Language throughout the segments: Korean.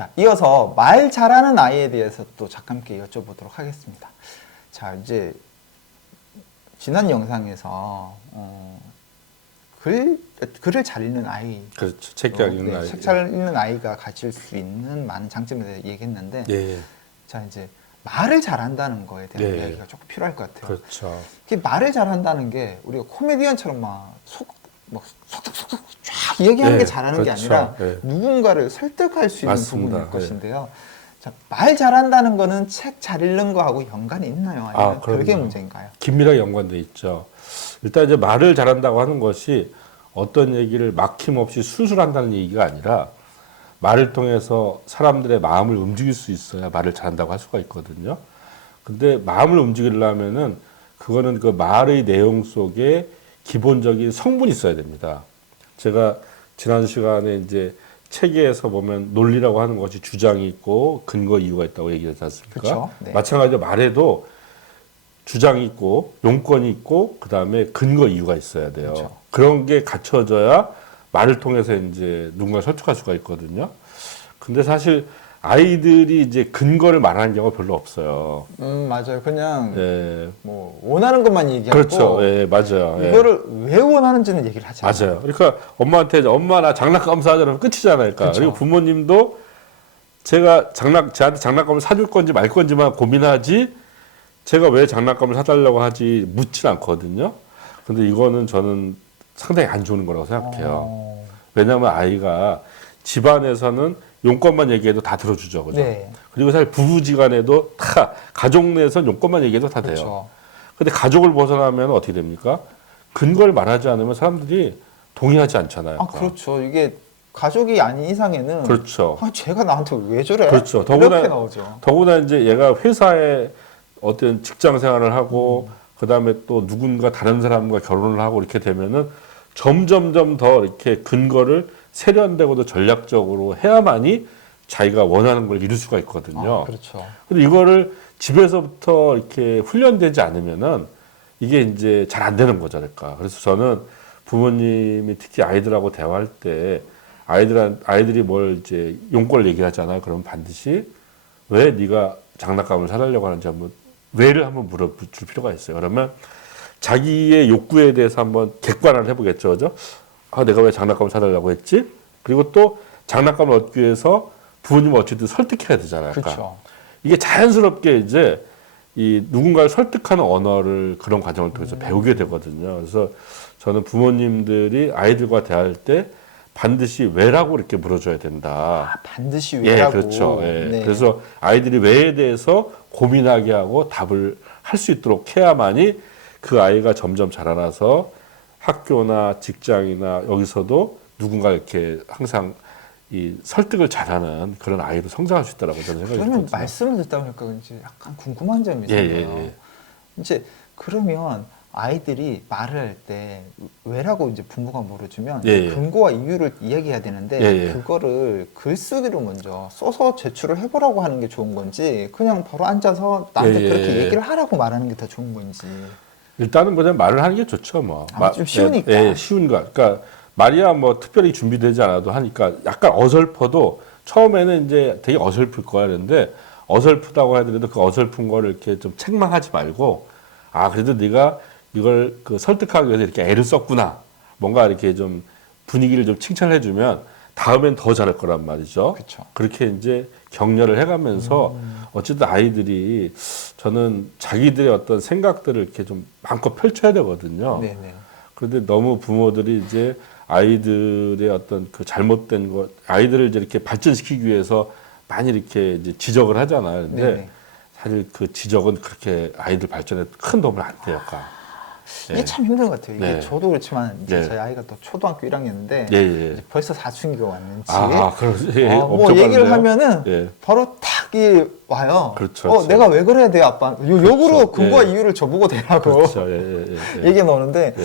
자, 이어서 말 잘하는 아이에 대해서 또 잠깐께 여쭤보도록 하겠습니다. 자, 이제 지난 영상에서 글을 잘 읽는 아이, 그렇죠. 책 잘 읽는 아이. 책 잘 읽는 아이가 가질 수 있는 많은 장점에 대해 얘기했는데, 예. 자 이제 말을 잘한다는 거에 대한 예. 이야기가 조금 필요할 것 같아요. 그렇죠. 이게 말을 잘한다는 게 우리가 코미디언처럼 막 속닥속닥 쫙 얘기하는 예, 게 잘하는 게 그렇죠. 아니라 예. 누군가를 설득할 수 있는 맞습니다. 부분일 예. 것인데요. 자, 말 잘한다는 거는 책 잘 읽는 거하고 연관이 있나요? 아니면 그럼요. 별개 문제인가요? 긴밀하게 연관돼 있죠. 일단 이제 말을 잘한다고 하는 것이 어떤 얘기를 막힘없이 술술한다는 얘기가 아니라 말을 통해서 사람들의 마음을 움직일 수 있어야 말을 잘한다고 할 수가 있거든요. 근데 마음을 움직이려면은 그거는 그 말의 내용 속에 기본적인 성분이 있어야 됩니다. 제가 지난 시간에 이제 책에서 보면 논리라고 하는 것이 주장이 있고 근거 이유가 있다고 얘기하지 않습니까? 그렇죠. 네. 마찬가지로 말에도 주장이 있고 용건이 있고 그다음에 근거 이유가 있어야 돼요. 그렇죠. 그런 게 갖춰져야 말을 통해서 이제 누군가 설득할 수가 있거든요. 근데 사실 아이들이 이제 근거를 말하는 경우가 별로 없어요. 맞아요. 그냥 예. 뭐 원하는 것만 얘기하고 그렇죠. 예, 맞아요. 예. 이거를 왜 원하는지는 얘기를 하지 않아요. 맞아요. 그러니까 엄마한테 이제 엄마 나 장난감 사자 그러면 끝이잖아요. 그러니까. 그렇죠. 그리고 부모님도 제한테 장난감을 사줄 건지 말 건지만 고민하지 제가 왜 장난감을 사달라고 하지 묻진 않거든요. 근데 이거는 저는 상당히 안 좋은 거라고 생각해요. 왜냐하면 아이가 집안에서는 용건만 얘기해도 다 들어주죠. 그죠? 네. 그리고 사실 부부지간에도 다 가족 내에서 용건만 얘기해도 다 돼요. 그렇죠. 근데 가족을 벗어나면 어떻게 됩니까? 근거를 말하지 않으면 사람들이 동의하지 않잖아요. 아, 그렇죠. 이게 가족이 아닌 이상에는 그렇죠. 아, 쟤가 나한테 왜 저래? 그렇죠. 이렇게 나오죠. 더구나 이제 얘가 회사에 어떤 직장 생활을 하고 그다음에 또 누군가 다른 사람과 결혼을 하고 이렇게 되면은 점점점 더 이렇게 근거를 세련되고도 전략적으로 해야만이 자기가 원하는 걸 이룰 수가 있거든요. 아, 그렇죠. 근데 이거를 집에서부터 이렇게 훈련되지 않으면은 이게 이제 잘 안 되는 거죠, 그러니까. 그래서 저는 부모님이 특히 아이들하고 대화할 때 아이들이 뭘 이제 용건을 얘기하잖아요. 그러면 반드시 왜 네가 장난감을 사달라고 하는지 왜를 한번 물어줄 필요가 있어요. 그러면 자기의 욕구에 대해서 한번 객관화를 해보겠죠, 그죠? 아, 내가 왜 장난감을 사달라고 했지? 그리고 또 장난감을 얻기 위해서 부모님을 어쨌든 설득해야 되잖아요. 그렇죠. 이게 자연스럽게 이제 이 누군가를 설득하는 언어를 그런 과정을 통해서 배우게 되거든요. 그래서 저는 부모님들이 아이들과 대화할 때 반드시 왜라고 이렇게 물어줘야 된다. 아, 반드시 예, 왜라고. 그렇죠. 예. 네. 그래서 아이들이 왜에 대해서 고민하게 하고 답을 할 수 있도록 해야만이 그 아이가 점점 자라나서 학교나 직장이나 여기서도 누군가 이렇게 항상 이 설득을 잘하는 그런 아이로 성장할 수 있다라고 저는 생각이 그러면 들거든요. 말씀을 듣다 보니까 이제 약간 궁금한 점이 있어요. 예. 이제 그러면 아이들이 말을 할 때 왜라고 이제 부모가 물어주면 예. 근거와 이유를 이야기해야 되는데 예. 그거를 글쓰기로 먼저 써서 제출을 해보라고 하는 게 좋은 건지 그냥 바로 앉아서 나한테 예. 그렇게 얘기를 하라고 말하는 게 더 좋은 건지. 일단은 그냥 말을 하는 게 좋죠, 뭐. 좀 쉬우니까. 예, 쉬운 거. 그러니까 말이야 뭐 특별히 준비되지 않아도 하니까 약간 어설퍼도 처음에는 이제 되게 어설플 거야. 그런데 어설프다고 하더라도 그 어설픈 거를 이렇게 좀 책망하지 말고 아, 그래도 네가 이걸 그 설득하기 위해서 이렇게 애를 썼구나. 뭔가 이렇게 좀 분위기를 좀 칭찬해 주면 다음엔 더 잘할 거란 말이죠. 그쵸. 그렇게 이제 격려를 해가면서 어쨌든 아이들이 저는 자기들의 어떤 생각들을 이렇게 좀 마음껏 펼쳐야 되거든요. 네네. 그런데 너무 부모들이 이제 아이들의 어떤 그 잘못된 것, 아이들을 이제 이렇게 발전시키기 위해서 많이 이렇게 이제 지적을 하잖아요. 근데 네네. 사실 그 지적은 그렇게 아이들 발전에 큰 도움을 안 돼요. 이게 참 힘든 것 같아요. 이게 네. 저도 그렇지만 이제 네. 저희 아이가 또 초등학교 1학년인데 예. 벌써 사춘기가 왔는지 그럼 뭐 얘기를 하면은 예. 바로 탁 이 와요. 그렇죠, 그렇죠. 내가 왜 그래야 돼, 아빠? 역으로 근거와 예. 이유를 저보고 대라고 그렇죠. 예. 얘기해 놓는데 예.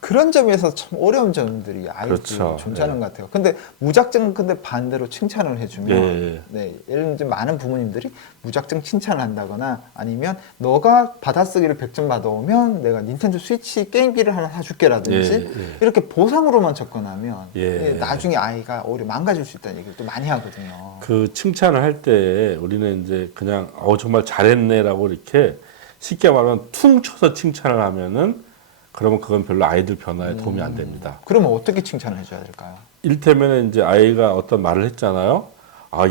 그런 점에서 참 어려운 점들이 아이들이 그렇죠. 존재하는 것 같아요. 근데 무작정 근데 반대로 칭찬을 해주면 예. 네, 예를 들면 이제 많은 부모님들이 무작정 칭찬을 한다거나 아니면 너가 받아쓰기를 100점 받아오면 내가 닌텐도 스위치 게임기를 하나 사줄게라든지 예. 이렇게 보상으로만 접근하면 예. 나중에 아이가 오히려 망가질 수 있다는 얘기를 또 많이 하거든요. 그 칭찬을 할 때 우리는 이제 그냥 정말 잘했네라고 이렇게 쉽게 말하면 퉁 쳐서 칭찬을 하면은 그러면 그건 별로 아이들 변화에 도움이 안 됩니다. 그러면 어떻게 칭찬을 해줘야 될까요? 이를테면 이제 아이가 어떤 말을 했잖아요.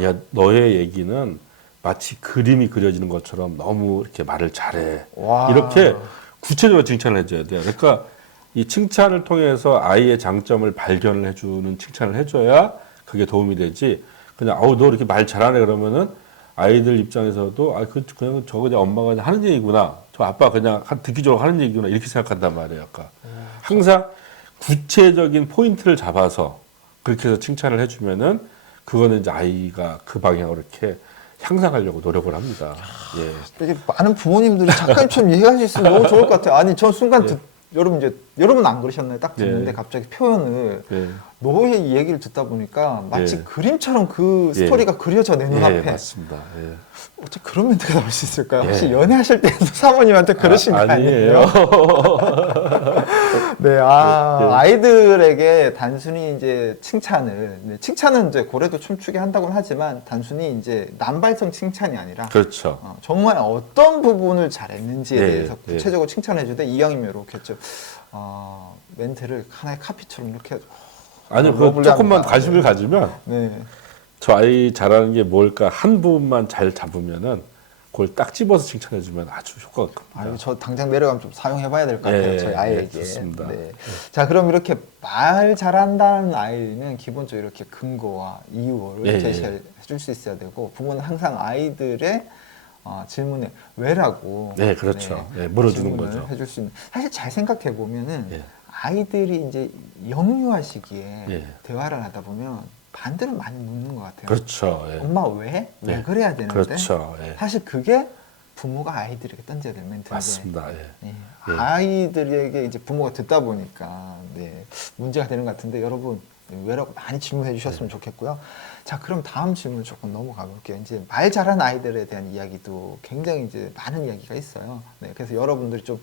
야, 너의 얘기는 마치 그림이 그려지는 것처럼 너무 이렇게 말을 잘해. 와. 이렇게 구체적으로 칭찬을 해줘야 돼요. 그러니까 이 칭찬을 통해서 아이의 장점을 발견을 해주는 칭찬을 해줘야 그게 도움이 되지. 그냥 너 이렇게 말 잘하네 그러면은 아이들 입장에서도 그냥 저거 그냥 엄마가 그냥 하는 얘기구나. 저 아빠 그냥 듣기적으로 하는 얘기구나 이렇게 생각한단 말이에요. 아까 항상 구체적인 포인트를 잡아서 그렇게 해서 칭찬을 해주면은 그거는 이제 아이가 그 방향으로 이렇게 향상하려고 노력을 합니다. 예. 이게 많은 부모님들이 작가님처럼 얘기할 수 있으면 너무 좋을 것 같아요. 아니, 전 순간 여러분 안 그러셨나요? 딱 듣는데 갑자기 표현을 예. 너의 얘기를 듣다 보니까 마치 예. 그림처럼 그 예. 스토리가 그려져 내 눈앞에. 맞습니다. 예. 어떻게 그런 멘트가 나올 수 있을까요? 예. 혹시 연애하실 때도 사모님한테 그러신 거 아니에요? 네, 예. 아이들에게 단순히 이제 칭찬은 이제 고래도 춤추게 한다고는 하지만 단순히 이제 남발성 칭찬이 아니라 그렇죠. 정말 어떤 부분을 잘했는지에 예, 대해서 예. 구체적으로 칭찬해주되 이왕이면 이렇게 좀 멘트를 하나의 카피처럼 이렇게 아니요, 뭐 그 조금만 불량합니다. 관심을 가지면 네. 저 아이 잘하는 게 뭘까 한 부분만 잘 잡으면은 그걸 딱 집어서 칭찬해주면 아주 효과가 큽니다. 저 당장 내려가면 좀 사용해봐야 될 것 같아요. 예, 저희 아이에게. 예, 좋습니다. 네. 자, 그럼 이렇게 말 잘한다는 아이는 기본적으로 이렇게 근거와 이유를 예, 제시해 줄 수 있어야 되고 부모는 항상 아이들의 질문에 왜라고 네, 그렇죠. 예, 물어주는 질문을 거죠. 해줄 수 있는. 사실 잘 생각해 보면은 예. 아이들이 이제 영유아 시기에 예. 대화를 하다 보면 반대로 많이 묻는 것 같아요. 그렇죠. 예. 엄마 왜? 왜 예. 그래야 되는데? 그렇죠. 예. 사실 그게 부모가 아이들에게 던져야 될 멘트인데 맞습니다. 예. 예. 예. 아이들에게 이제 부모가 듣다 보니까 문제가 되는 것 같은데 여러분 왜라고 많이 질문해 주셨으면 좋겠고요. 자, 그럼 다음 질문 조금 넘어가 볼게요. 이제 말 잘하는 아이들에 대한 이야기도 굉장히 이제 많은 이야기가 있어요. 네, 그래서 여러분들이 좀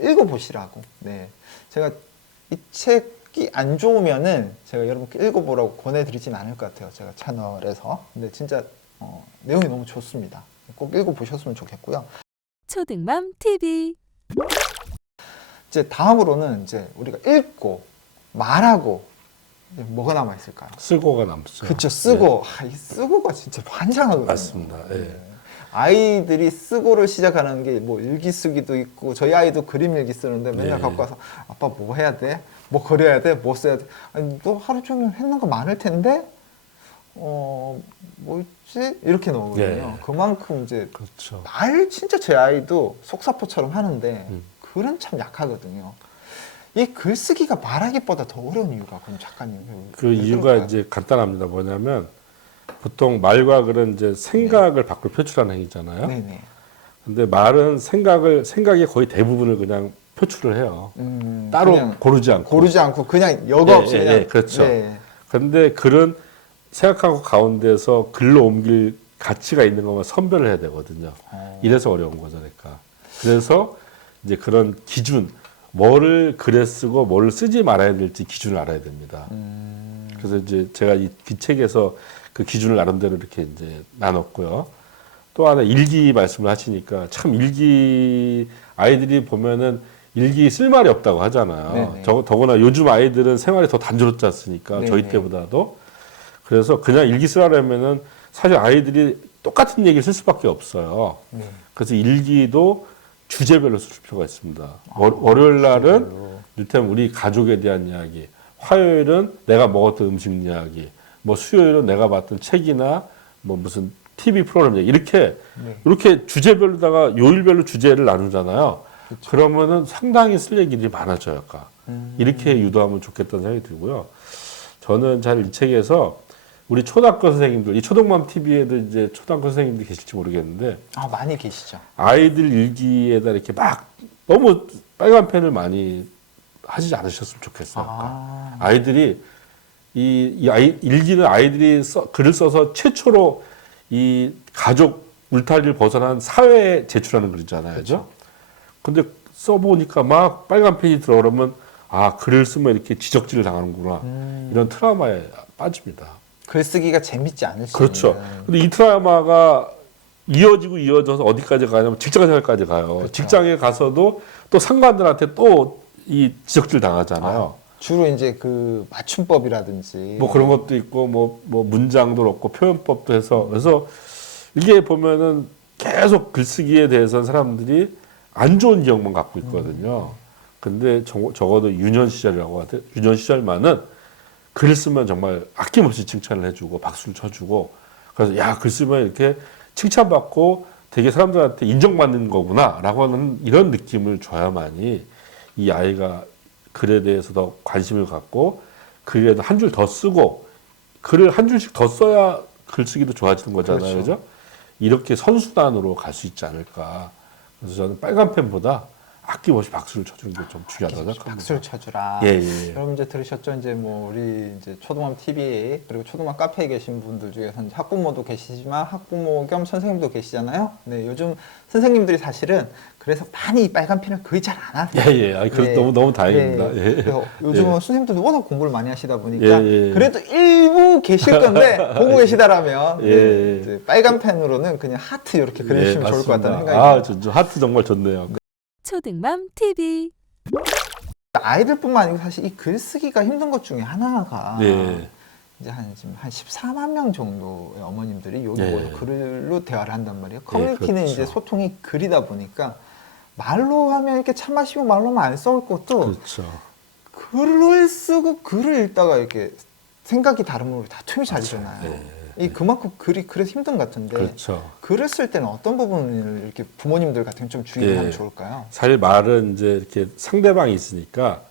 읽어보시라고. 네, 제가 이 책이 안 좋으면은 제가 여러분께 읽어보라고 권해드리진 않을 것 같아요. 제가 채널에서. 근데 진짜 내용이 너무 좋습니다. 꼭 읽어보셨으면 좋겠고요. 초등맘 TV. 이제 다음으로는 이제 우리가 읽고 말하고 이제 뭐가 남아 있을까요? 쓰고가 남죠. 그렇죠. 쓰고. 이 쓰고가 진짜 환장하거든요. 맞습니다. 예. 네. 아이들이 쓰고를 시작하는 게 뭐 일기 쓰기도 있고 저희 아이도 그림 일기 쓰는데 맨날 네. 갖고 와서 아빠 뭐 해야 돼? 뭐 그려야 돼? 뭐 써야 돼? 아니, 너 하루 종일 했는 거 많을 텐데 뭐 있지? 이렇게 나오거든요. 네. 그만큼 이제 그렇죠. 말 진짜 제 아이도 속사포처럼 하는데 글은 참 약하거든요. 이 글쓰기가 말하기보다 더 어려운 이유가 그럼 작가님 그 왜 이유가 그럴까요? 이제 간단합니다. 뭐냐면 보통 말과 글은 이제 생각을 밖으로 표출하는 행위잖아요. 네네. 근데 말은 생각의 거의 대부분을 그냥 표출을 해요. 따로 그냥 고르지 않고. 그냥 여과 없이 그냥 예, 그렇죠. 네. 근데 글은 생각하고 가운데서 글로 옮길 가치가 있는 것만 선별을 해야 되거든요. 이래서 어려운 거죠, 그러니까. 그래서 이제 그런 기준, 뭐를 글에 쓰고 뭐를 쓰지 말아야 될지 기준을 알아야 됩니다. 그래서 이제 제가 이 책에서 그 기준을 나름대로 이렇게 이제 나눴고요. 또 하나 일기 말씀을 하시니까 참 일기 아이들이 보면은 일기 쓸 말이 없다고 하잖아요. 네네. 더구나 요즘 아이들은 생활이 더 단조롭지 않습니까? 네네. 저희 때보다도. 그래서 그냥 일기 쓰라면은 사실 아이들이 똑같은 얘기를 쓸 수밖에 없어요. 네. 그래서 일기도 주제별로 쓸 필요가 있습니다. 월요일 날은 주제별로. 이를테면 우리 가족에 대한 이야기, 화요일은 내가 먹었던 음식 이야기, 뭐 수요일은 내가 봤던 책이나 뭐 무슨 TV 프로그램 이야기 네. 이렇게 주제별로다가 요일별로 주제를 나누잖아요. 그러면은 상당히 쓸 얘기들이 많아져요. 이렇게 유도하면 좋겠다는 생각이 들고요. 저는 잘 이 책에서 우리 초등학교 선생님들, 이 초등맘 TV에도 이제 초등학교 선생님들 계실지 모르겠는데 아, 많이 계시죠. 아이들 일기에다 이렇게 막 너무 빨간 펜을 많이 하지 않으셨으면 좋겠어요. 아, 아이들이 일기는 아이들이 글을 써서 최초로 이 가족 울타리를 벗어난 사회에 제출하는 글이잖아요. 그죠? 근데 써보니까 막 빨간 펜이 들어오면 아, 글을 쓰면 이렇게 지적질을 당하는구나. 이런 트라우마에 빠집니다. 글쓰기가 재밌지 않을 수 그렇죠. 있는. 근데 이 트라우마가 이어지고 이어져서 어디까지 가냐면 직장 생활까지 가요. 그렇죠. 직장에 가서도 또 상관들한테 또 이 지적질 당하잖아요. 주로 이제 그 맞춤법이라든지 뭐 그런 것도 있고 뭐 문장도 그렇고 표현법도 해서 그래서 이게 보면은 계속 글쓰기에 대해서는 사람들이 안 좋은 기억만 갖고 있거든요. 근데 적어도 유년 시절이라고 하죠. 유년 시절만은 글 쓰면 정말 아낌없이 칭찬을 해주고 박수를 쳐주고 그래서 야, 글 쓰면 이렇게 칭찬받고 되게 사람들한테 인정받는 거구나라고 하는 이런 느낌을 줘야만이 이 아이가 글에 대해서 더 관심을 갖고 글에도 한 줄 더 쓰고 글을 한 줄씩 더 써야 글쓰기도 좋아지는 거잖아요. 그렇죠. 그죠? 이렇게 선수단으로 갈 수 있지 않을까. 그래서 저는 빨간 펜보다 아낌없이 박수를 쳐주는 게 좀 중요하다고 생각합니다. 박수를 쳐주라. 예, 예. 여러분 이제 들으셨죠? 이제 뭐 우리 이제 초등맘 TV 그리고 초등맘 카페에 계신 분들 중에서 이제 학부모도 계시지만 학부모 겸 선생님도 계시잖아요. 네, 요즘 선생님들이 사실은 그래서 많이 빨간 펜을 거의 잘 안 하세요. 예, 예. 그래서 너무 다행입니다. 네. 예. 그래서 요즘은 예. 선생님들도 워낙 공부를 많이 하시다 보니까 예, 예. 그래도 일부 계실 건데 보고 계시다라면 예, 예. 이제 빨간 펜으로는 그냥 하트 이렇게 그려주시면 좋을 것 같다는 생각이 아, 듭니다. 저 하트 정말 좋네요. 초등맘 TV 아이들뿐만 아니고 사실 이 글쓰기가 힘든 것 중에 하나가 네. 이제 지금 한 14만 명 정도의 어머님들이 여기 네. 모두 글로 대화를 한단 말이에요. 커뮤니티는 그렇죠. 이제 소통이 글이다 보니까 말로 하면 이렇게 차 마시고 말로 하면 안 써올 것도 그렇죠. 글을 쓰고 글을 읽다가 이렇게 생각이 다르면 다 틈이 잘 되잖아요. 네. 이 그만큼 글이 그래서 힘든 것 같은데 그렇죠. 글을 쓸 때는 어떤 부분을 이렇게 부모님들 같은 경우 좀 주의를 예. 하면 좋을까요? 사실 말은 이제 이렇게 상대방이 있으니까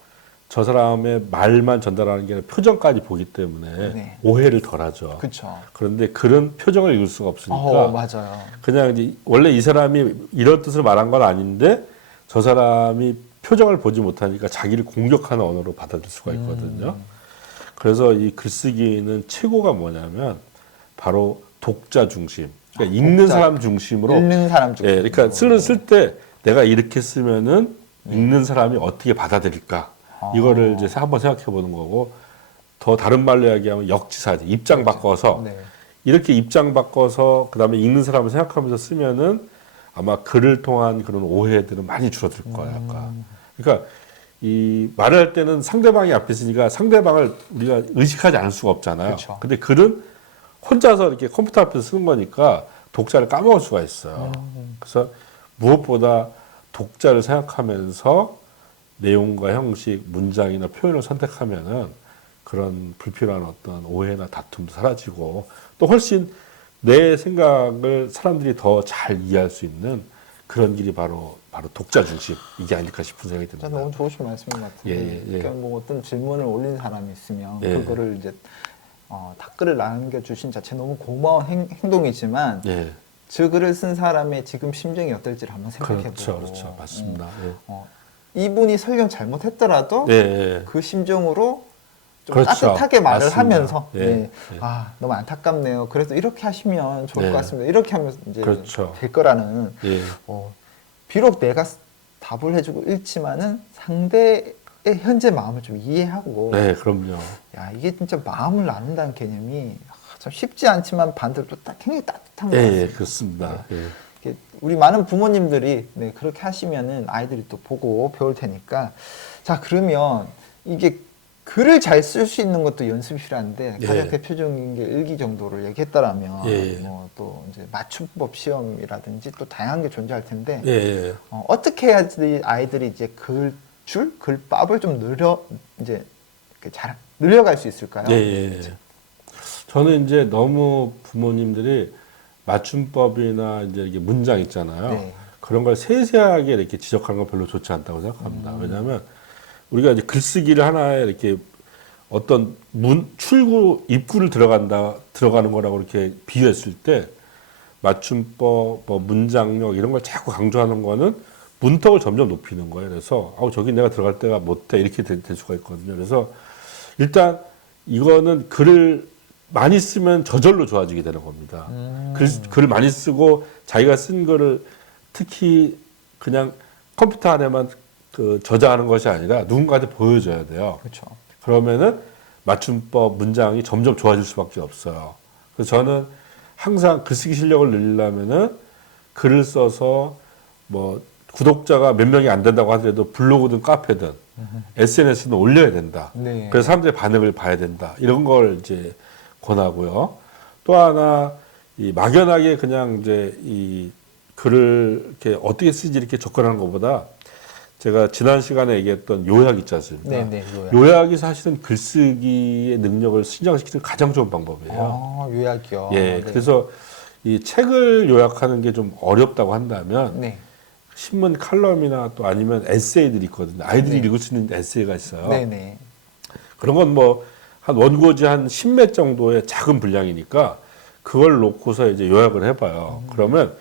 저 사람의 말만 전달하는 게 아니라 표정까지 보기 때문에 네. 오해를 덜 하죠. 그렇죠. 그런데 글은 표정을 읽을 수가 없으니까 맞아요. 그냥 이제 원래 이 사람이 이런 뜻을 말한 건 아닌데 저 사람이 표정을 보지 못하니까 자기를 공격하는 언어로 받아들일 수가 있거든요. 그래서 이 글쓰기는 최고가 뭐냐면 바로 독자 중심. 그러니까 읽는 독자. 사람 중심으로. 읽는 사람 중. 예, 그러니까 쓸 때 내가 이렇게 쓰면은 읽는 사람이 어떻게 받아들일까? 이거를 이제 한번 생각해 보는 거고 더 다른 말로 이야기하면 역지사지. 입장 바꿔서 네. 이렇게 입장 바꿔서 그다음에 읽는 사람을 생각하면서 쓰면은 아마 글을 통한 그런 오해들은 많이 줄어들 거예요. 아까. 그러니까 이 말을 할 때는 상대방이 앞에 있으니까 상대방을 우리가 의식하지 않을 수가 없잖아요. 그쵸. 근데 글은 혼자서 이렇게 컴퓨터 앞에서 쓰는 거니까 독자를 까먹을 수가 있어요. 그래서 무엇보다 독자를 생각하면서 내용과 형식, 문장이나 표현을 선택하면은 그런 불필요한 어떤 오해나 다툼도 사라지고 또 훨씬 내 생각을 사람들이 더 잘 이해할 수 있는 그런 길이 바로 독자 중심 이게 아닐까 싶은 생각이 듭니다. 진짜 너무 좋으신 말씀인 것 같은데, 예, 예. 그러니까 뭐 어떤 질문을 올린 사람이 있으면 예. 그거를 이제 댓글을 남겨주신 자체 너무 고마운 행동이지만 예, 저 글을 쓴 사람의 지금 심정이 어떨지를 한번 생각해보고, 그렇죠, 그렇죠, 맞습니다. 이분이 설령 잘못했더라도 예, 예. 그 심정으로 좀 그렇죠. 따뜻하게 말을 맞습니다. 하면서 예, 예. 너무 안타깝네요. 그래서 이렇게 하시면 좋을 네. 것 같습니다. 이렇게 하면 이제 그렇죠. 될 거라는 예, 비록 내가 답을 해주고 읽지만은 상대의 현재 마음을 좀 이해하고 네, 그럼요. 야 이게 진짜 마음을 나눈다는 개념이 참 쉽지 않지만 반대로 또 굉장히 따뜻한 것 예, 같습니다. 예, 그렇습니다. 예. 이렇게 우리 많은 부모님들이 그렇게 하시면은 아이들이 또 보고 배울 테니까 자 그러면 이게 글을 잘 쓸 수 있는 것도 연습이 필요한데 가장 예. 대표적인 게 일기 정도를 얘기했다라면 예. 뭐 또 이제 맞춤법 시험이라든지 또 다양한 게 존재할 텐데 예, 예. 어떻게 해야지 아이들이 이제 글밥을 좀 이제 이렇게 잘 늘려갈 수 있을까요? 예, 예. 저는 이제 너무 부모님들이 맞춤법이나 이제 이게 문장 있잖아요. 네. 그런 걸 세세하게 이렇게 지적하는 건 별로 좋지 않다고 생각합니다. 왜냐하면 우리가 이제 글쓰기를 하나에 이렇게 어떤 출구 입구를 들어가는 거라고 이렇게 비유했을 때 맞춤법, 뭐 문장력 이런 걸 자꾸 강조하는 거는 문턱을 점점 높이는 거예요. 그래서 저기 내가 들어갈 데가 못돼 이렇게 될 수가 있거든요. 그래서 일단 이거는 글을 많이 쓰면 저절로 좋아지게 되는 겁니다. 글을 많이 쓰고 자기가 쓴 글을 특히 그냥 컴퓨터 안에만 저장하는 것이 아니라 누군가한테 보여줘야 돼요. 그렇죠. 그러면은 맞춤법 문장이 점점 좋아질 수밖에 없어요. 그래서 저는 항상 글쓰기 실력을 늘리려면은 글을 써서 뭐 구독자가 몇 명이 안 된다고 하더라도 블로그든 카페든 SNS는 올려야 된다. 네. 그래서 사람들의 반응을 봐야 된다. 이런 걸 이제 권하고요. 또 하나 이 막연하게 그냥 이제 이 글을 이렇게 어떻게 쓰지 이렇게 접근하는 것보다 제가 지난 시간에 얘기했던 요약 있지 않습니까? 네, 요약이 사실은 글쓰기의 능력을 신장시키는 가장 좋은 방법이에요. 요약이요. 예, 네. 그래서 이 책을 요약하는 게 좀 어렵다고 한다면 네. 신문 칼럼이나 또 아니면 에세이들이 있거든요. 아이들이 네. 읽을 수 있는 에세이가 있어요. 네네. 그런 건 뭐 한 원고지 한 10매 정도의 작은 분량이니까 그걸 놓고서 이제 요약을 해봐요. 그러면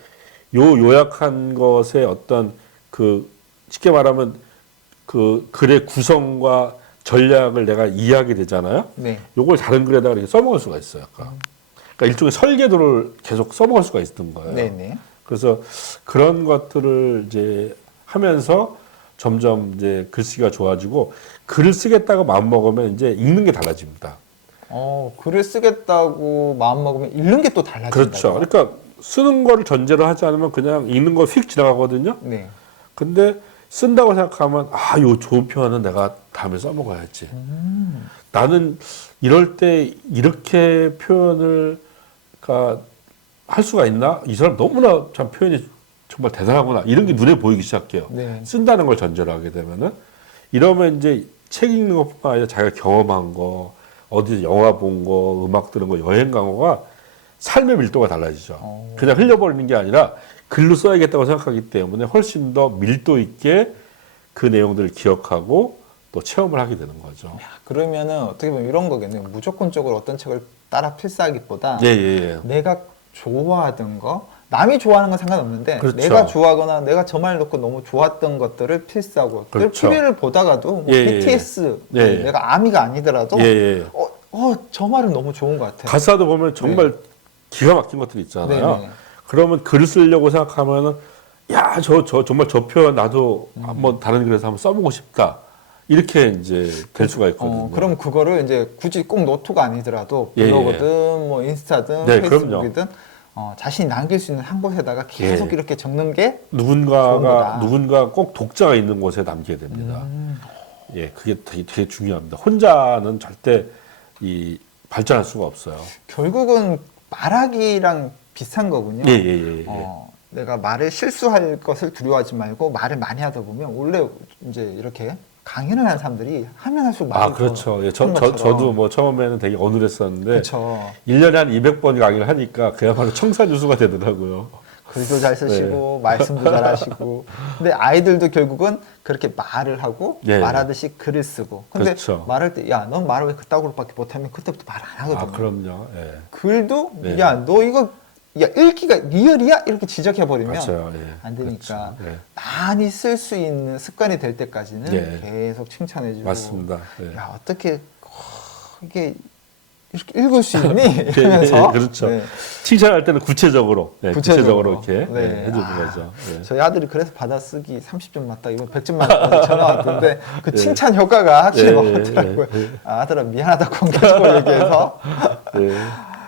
요 요약한 것의 어떤 쉽게 말하면 글의 구성과 전략을 내가 이해하게 되잖아요. 네. 요걸 다른 글에다가 이렇게 써먹을 수가 있어요. 그러니까 일종의 설계도를 계속 써먹을 수가 있던 거예요. 네네. 그래서 그런 것들을 이제 하면서 점점 이제 글쓰기가 좋아지고 글을 쓰겠다고 마음먹으면 이제 읽는 게 달라집니다. 글을 쓰겠다고 마음먹으면 읽는 게 또 달라진다. 그렇죠. 그러니까 쓰는 거를 전제로 하지 않으면 그냥 읽는 거 휙 지나가거든요. 네. 근데 쓴다고 생각하면 요 좋은 표현은 내가 다음에 써먹어야지. 나는 이럴 때 이렇게 표현을 할 수가 있나? 이 사람 너무나 참 표현이 정말 대단하구나. 이런 게 눈에 보이기 시작해요. 네. 쓴다는 걸 전제로 하게 되면은 이러면 이제 책 읽는 것뿐만 아니라 자기가 경험한 거, 어디서 영화 본 거, 음악 들은 거, 여행 간 거가 삶의 밀도가 달라지죠. 그냥 흘려버리는 게 아니라 글로 써야겠다고 생각하기 때문에 훨씬 더 밀도 있게 그 내용들을 기억하고 또 체험을 하게 되는 거죠. 그러면은 어떻게 보면 이런 거겠네요. 무조건적으로 어떤 책을 따라 필사하기보다 예. 내가 좋아하던 거, 남이 좋아하는 건 상관없는데 그렇죠. 내가 좋아하거나 내가 저 말 놓고 너무 좋았던 것들을 필사하고 그렇죠. TV를 보다가도 뭐 예, BTS 예. 내가 아미가 아니더라도 예. 저 말은 너무 좋은 것 같아. 가사도 보면 정말 기가 막힌 것들이 있잖아요. 네네. 그러면 글을 쓰려고 생각하면은 정말 저 표현 나도 한번 다른 글에서 한번 써보고 싶다. 이렇게 이제 될 수가 있거든요. 그럼 그거를 이제 굳이 꼭 노트가 아니더라도 예, 블로그든 뭐 인스타든 네, 페이스북이든 자신이 남길 수 있는 한 곳에다가 계속 예. 이렇게 적는 게 누군가 꼭 독자가 있는 곳에 남겨야 됩니다. 예, 그게 되게 중요합니다. 혼자는 절대 발전할 수가 없어요. 결국은 말하기랑 비슷한 거군요. 예. 내가 말을 실수할 것을 두려워하지 말고 말을 많이 하다 보면 원래 이제 이렇게 강연을 하는 사람들이 하면 할수록 말이 그렇죠. 예, 한 것처럼. 저도 뭐 처음에는 되게 어눌했었는데 그렇죠. 1년에 한 200번 강의를 하니까 그야말로 청산유수가 되더라고요. 글도 잘 쓰시고 말씀도 잘 하시고 근데 아이들도 결국은 그렇게 말을 하고 예. 말하듯이 글을 쓰고 근데 그렇죠. 말할 때 야 넌 말을 왜 그따구로밖에 못하면 그때부터 말 안 하거든요. 그럼요. 예. 글도 네. 야 너 이거 읽기가 리얼이야? 이렇게 지적해 버리면 맞아요. 예. 안 되니까 그렇죠. 예. 많이 쓸 수 있는 습관이 될 때까지는 예. 계속 칭찬해주고 맞습니다. 예. 야 어떻게 이게 이렇게 읽을 수 있니? 이러면서 그렇죠. 네. 칭찬할 때는 구체적으로 구체적으로. 이렇게 네. 해주는 거죠. 예. 저희 아들이 그래서 받아쓰기 30점 맞다 이번 100점 맞다 전화 왔던데 그 예. 칭찬 효과가 확실히 예, 먹었더라고요. 예. 아들아 미안하다고 가지고 얘기해서 예.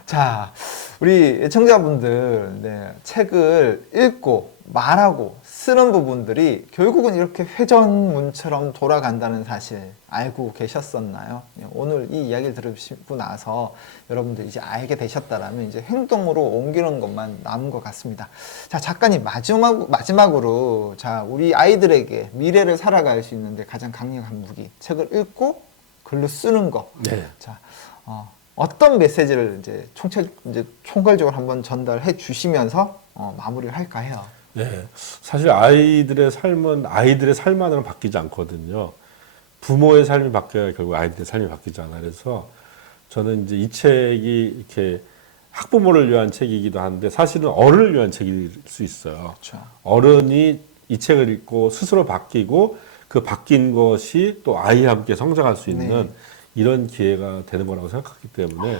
자 우리 애청자분들 책을 읽고 말하고 쓰는 부분들이 결국은 이렇게 회전문처럼 돌아간다는 사실 알고 계셨었나요? 오늘 이 이야기를 들으시고 나서 여러분들 이제 알게 되셨다라면 이제 행동으로 옮기는 것만 남은 것 같습니다. 자, 작가님 마지막으로 자, 우리 아이들에게 미래를 살아갈 수 있는데 가장 강력한 무기, 책을 읽고 글로 쓰는 거. 네. 자, 어떤 메시지를 이제 총괄적으로 한번 전달해 주시면서 마무리를 할까 해요. 네, 사실 아이들의 삶은 아이들의 삶만으로는 바뀌지 않거든요. 부모의 삶이 바뀌어야 결국 아이들의 삶이 바뀌잖아. 그래서 저는 이제 이 책이 이렇게 학부모를 위한 책이기도 한데 사실은 어른을 위한 책일 수 있어요. 그렇죠. 어른이 이 책을 읽고 스스로 바뀌고 그 바뀐 것이 또 아이와 함께 성장할 수 있는 네. 이런 기회가 되는 거라고 생각하기 때문에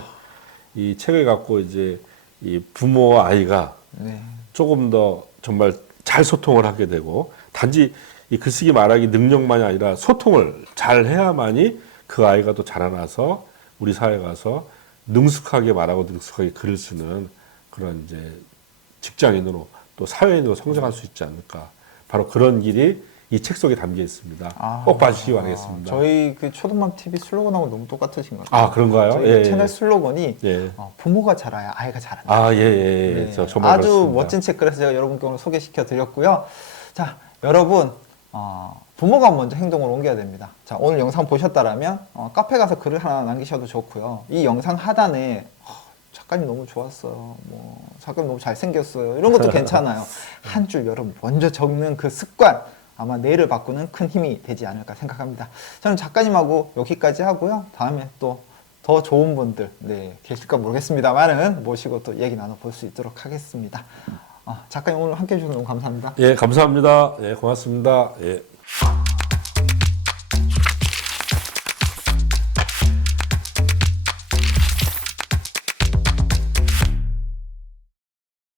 이 책을 갖고 이제 이 부모와 아이가 네. 조금 더 정말 잘 소통을 하게 되고 단지 이 글쓰기 말하기 능력만이 아니라 소통을 잘 해야만이 그 아이가 또 자라나서 우리 사회에 가서 능숙하게 말하고 능숙하게 글을 쓰는 그런 이제 직장인으로 또 사회인으로 성장할 수 있지 않을까. 바로 그런 길이 이 책 속에 담겨 있습니다. 꼭 봐주시기 바라겠습니다. 저희 그 초등맘 TV 슬로건하고 너무 똑같으신 것 같아요. 아, 그런가요? 저희 예, 채널 예. 슬로건이 예. 부모가 자라야 아이가 자란다. 아, 예, 예. 네. 저 정말 아주 그렇습니다. 멋진 책 그래서 제가 여러분께 오늘 소개시켜 드렸고요. 자, 여러분 부모가 먼저 행동을 옮겨야 됩니다. 자, 오늘 영상 보셨다라면 카페 가서 글을 하나 남기셔도 좋고요. 이 영상 하단에 작가님 너무 좋았어요. 뭐 작가님 너무 잘생겼어요. 이런 것도 괜찮아요. 한 줄 여러분 먼저 적는 그 습관 아마 내일을 바꾸는 큰 힘이 되지 않을까 생각합니다. 저는 작가님하고 여기까지 하고요. 다음에 또 더 좋은 분들 계실까 모르겠습니다만은 모시고 또 얘기 나눠볼 수 있도록 하겠습니다. 작가님 오늘 함께 해주셔서 너무 감사합니다. 예, 감사합니다. 예, 고맙습니다. 예.